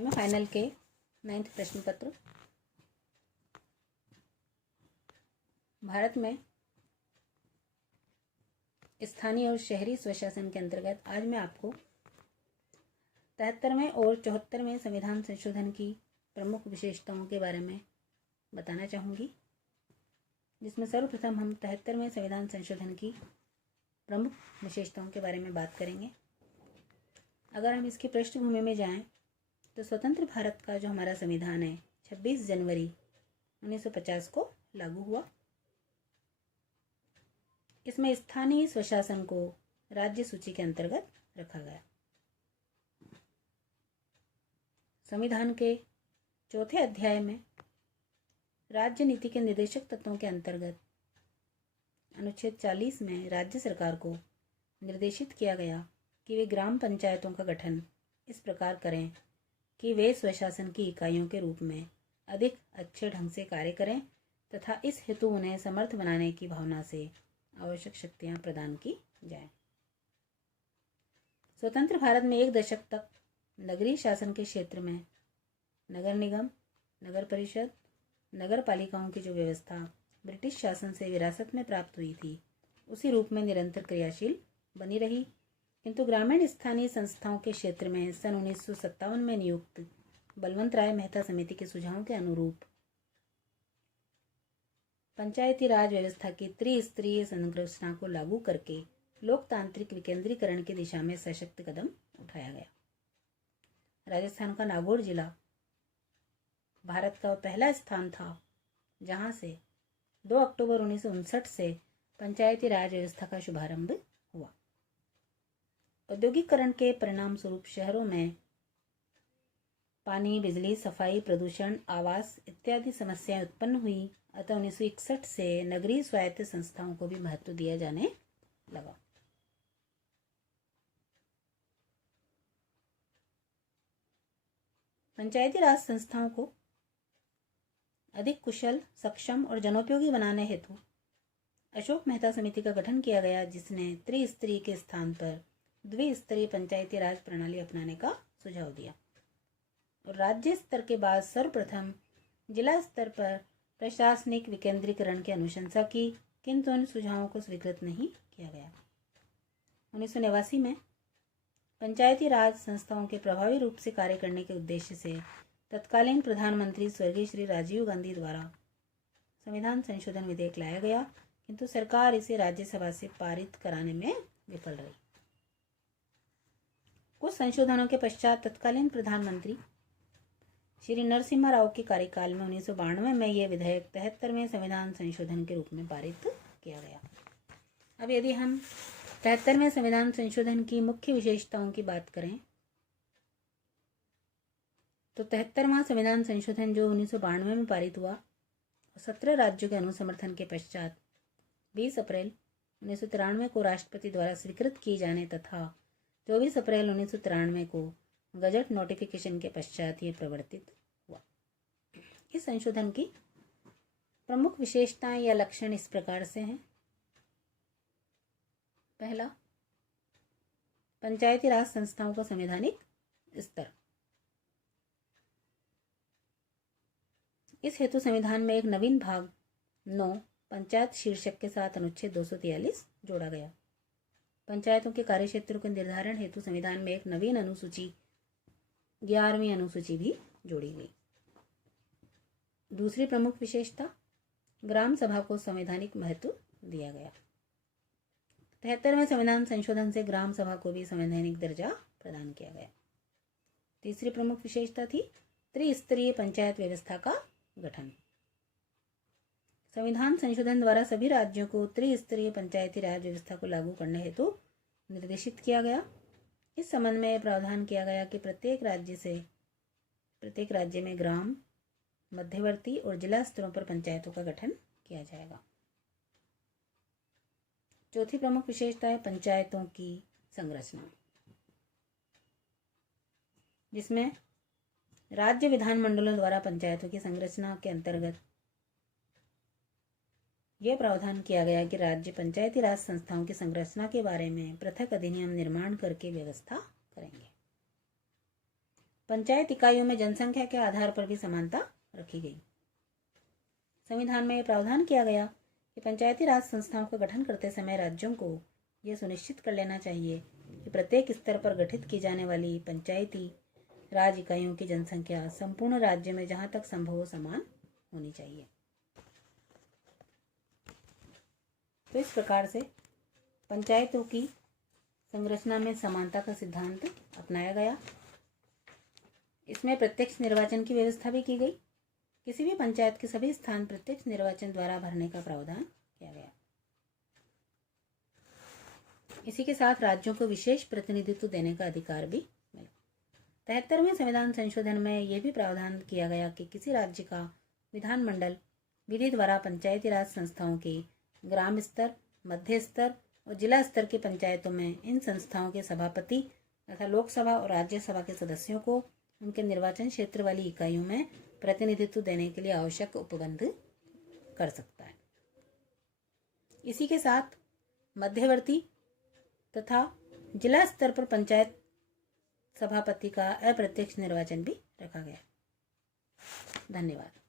MA final के 9th प्रश्न पत्र। भारत में स्थानीय और शहरी स्वशासन के अंतर्गत आज मैं आपको 73वें और 74वें संविधान संशोधन की प्रमुख विशेषताओं के बारे में बताना चाहूँगी, जिसमें सर्वप्रथम हम 73वें संविधान संशोधन की प्रमुख विशेषताओं के बारे में बात करेंगे। अगर हम इसकी पृष्ठभूमि में जाएं तो स्वतंत्र भारत का जो हमारा संविधान है 26 जनवरी 1950 को लागू हुआ। इसमें स्थानीय स्वशासन को राज्य सूची के अंतर्गत रखा गया। संविधान के चौथे अध्याय में राज्य नीति के निर्देशक तत्वों के अंतर्गत अनुच्छेद 40 में राज्य सरकार को निर्देशित किया गया कि वे ग्राम पंचायतों का गठन इस प्रकार करें कि वे स्वशासन की इकाइयों के रूप में अधिक अच्छे ढंग से कार्य करें तथा इस हेतु उन्हें समर्थ बनाने की भावना से आवश्यक शक्तियां प्रदान की जाएं। स्वतंत्र भारत में 1 दशक तक नगरीय शासन के क्षेत्र में नगर निगम, नगर परिषद, नगर पालिकाओं की जो व्यवस्था ब्रिटिश शासन से विरासत में प्राप्त हुई थी, उसी रूप में निरंतर क्रियाशील बनी रही। किंतु ग्रामीण स्थानीय संस्थाओं के क्षेत्र में सन 1957 में नियुक्त बलवंत राय मेहता समिति के सुझावों के अनुरूप पंचायती राज व्यवस्था की त्रिस्तरीय संरचना को लागू करके लोकतांत्रिक विकेंद्रीकरण की दिशा में सशक्त कदम उठाया गया। राजस्थान का नागौर जिला भारत का पहला स्थान था जहां से 2 अक्टूबर 1959 से पंचायती राज व्यवस्था का शुभारंभ हुआ। औद्योगिकरण के परिणाम स्वरूप शहरों में पानी, बिजली, सफाई, प्रदूषण, आवास इत्यादि समस्याएं उत्पन्न हुई। अतः 1961 से नगरीय स्वायत्त संस्थाओं को भी महत्व दिया जाने लगा। पंचायती राज संस्थाओं को अधिक कुशल, सक्षम और जनोपयोगी बनाने हेतु अशोक मेहता समिति का गठन किया गया, जिसने त्रिस्तरीय के स्थान पर द्विस्तरीय पंचायती राज प्रणाली अपनाने का सुझाव दिया और राज्य स्तर के बाद सर्वप्रथम जिला स्तर पर प्रशासनिक विकेंद्रीकरण की अनुशंसा की, किंतु उन सुझावों को स्वीकृत नहीं किया गया। 1989 में पंचायती राज संस्थाओं के प्रभावी रूप से कार्य करने के उद्देश्य से तत्कालीन प्रधानमंत्री स्वर्गीय श्री राजीव गांधी द्वारा संविधान संशोधन विधेयक लाया गया, किंतु सरकार इसे राज्यसभा से पारित कराने में विफल रही। कुछ संशोधनों के पश्चात तत्कालीन प्रधानमंत्री श्री नरसिम्हा राव के कार्यकाल में 1992 में यह विधेयक 73वें संविधान संशोधन के रूप में पारित किया गया। अब यदि हम 73वें संविधान संशोधन की मुख्य विशेषताओं की बात करें तो 73वां संविधान संशोधन जो 1992 में पारित हुआ, 17 राज्यों के अनुसमर्थन के पश्चात 20 अप्रैल 1993 को राष्ट्रपति द्वारा स्वीकृत किए जाने तथा 24 अप्रैल 1993 को गजट नोटिफिकेशन के पश्चात ये प्रवर्तित हुआ। इस संशोधन की प्रमुख विशेषताएं या लक्षण इस प्रकार से हैं। पहला, पंचायती राज संस्थाओं का संवैधानिक स्तर। इस हेतु संविधान में एक नवीन भाग 9 पंचायत शीर्षक के साथ अनुच्छेद 243 जोड़ा गया। पंचायतों के कार्यक्षेत्रों के निर्धारण हेतु संविधान में एक नवीन अनुसूची 11वीं अनुसूची भी जोड़ी गई। दूसरी प्रमुख विशेषता, ग्राम सभा को संवैधानिक महत्व दिया गया। 73वें संविधान संशोधन से ग्राम सभा को भी संवैधानिक दर्जा प्रदान किया गया। तीसरी प्रमुख विशेषता थी त्रिस्तरीय पंचायत व्यवस्था का गठन। संविधान संशोधन द्वारा सभी राज्यों को त्रिस्तरीय पंचायती राज व्यवस्था को लागू करने हेतु निर्देशित किया गया। इस संबंध में प्रावधान किया गया कि प्रत्येक राज्य में ग्राम, मध्यवर्ती और जिला स्तरों पर पंचायतों का गठन किया जाएगा। चौथी प्रमुख विशेषता है पंचायतों की संरचना, जिसमें राज्य विधानमंडलों द्वारा पंचायतों की संरचना के अंतर्गत यह प्रावधान किया गया कि राज्य पंचायती राज संस्थाओं की संरचना के बारे में पृथक अधिनियम निर्माण करके व्यवस्था करेंगे। पंचायत इकाइयों में जनसंख्या के आधार पर भी समानता रखी गई। संविधान में यह प्रावधान किया गया कि पंचायती राज संस्थाओं का गठन करते समय राज्यों को यह सुनिश्चित कर लेना चाहिए कि प्रत्येक स्तर पर गठित की जाने वाली पंचायती राज इकाइयों की जनसंख्या संपूर्ण राज्य में जहां तक संभव हो समान होनी चाहिए। तो इस प्रकार से पंचायतों की संरचना में समानता का सिद्धांत अपनाया गया। इसमें प्रत्यक्ष निर्वाचन की व्यवस्था भी की गई। किसी भी पंचायत के सभी स्थान प्रत्यक्ष निर्वाचन द्वारा भरने का प्रावधान किया गया। इसी के साथ राज्यों को विशेष प्रतिनिधित्व देने का अधिकार भी मिला। 73वें संविधान संशोधन में यह भी प्रावधान किया गया कि किसी राज्य का विधानमंडल विधि द्वारा पंचायती राज संस्थाओं के ग्राम स्तर, मध्य स्तर और जिला स्तर की पंचायतों में इन संस्थाओं के सभापति तथा लोकसभा और राज्यसभा के सदस्यों को उनके निर्वाचन क्षेत्र वाली इकाइयों में प्रतिनिधित्व देने के लिए आवश्यक उपबंध कर सकता है। इसी के साथ मध्यवर्ती तथा जिला स्तर पर पंचायत सभापति का अप्रत्यक्ष निर्वाचन भी रखा गया। धन्यवाद।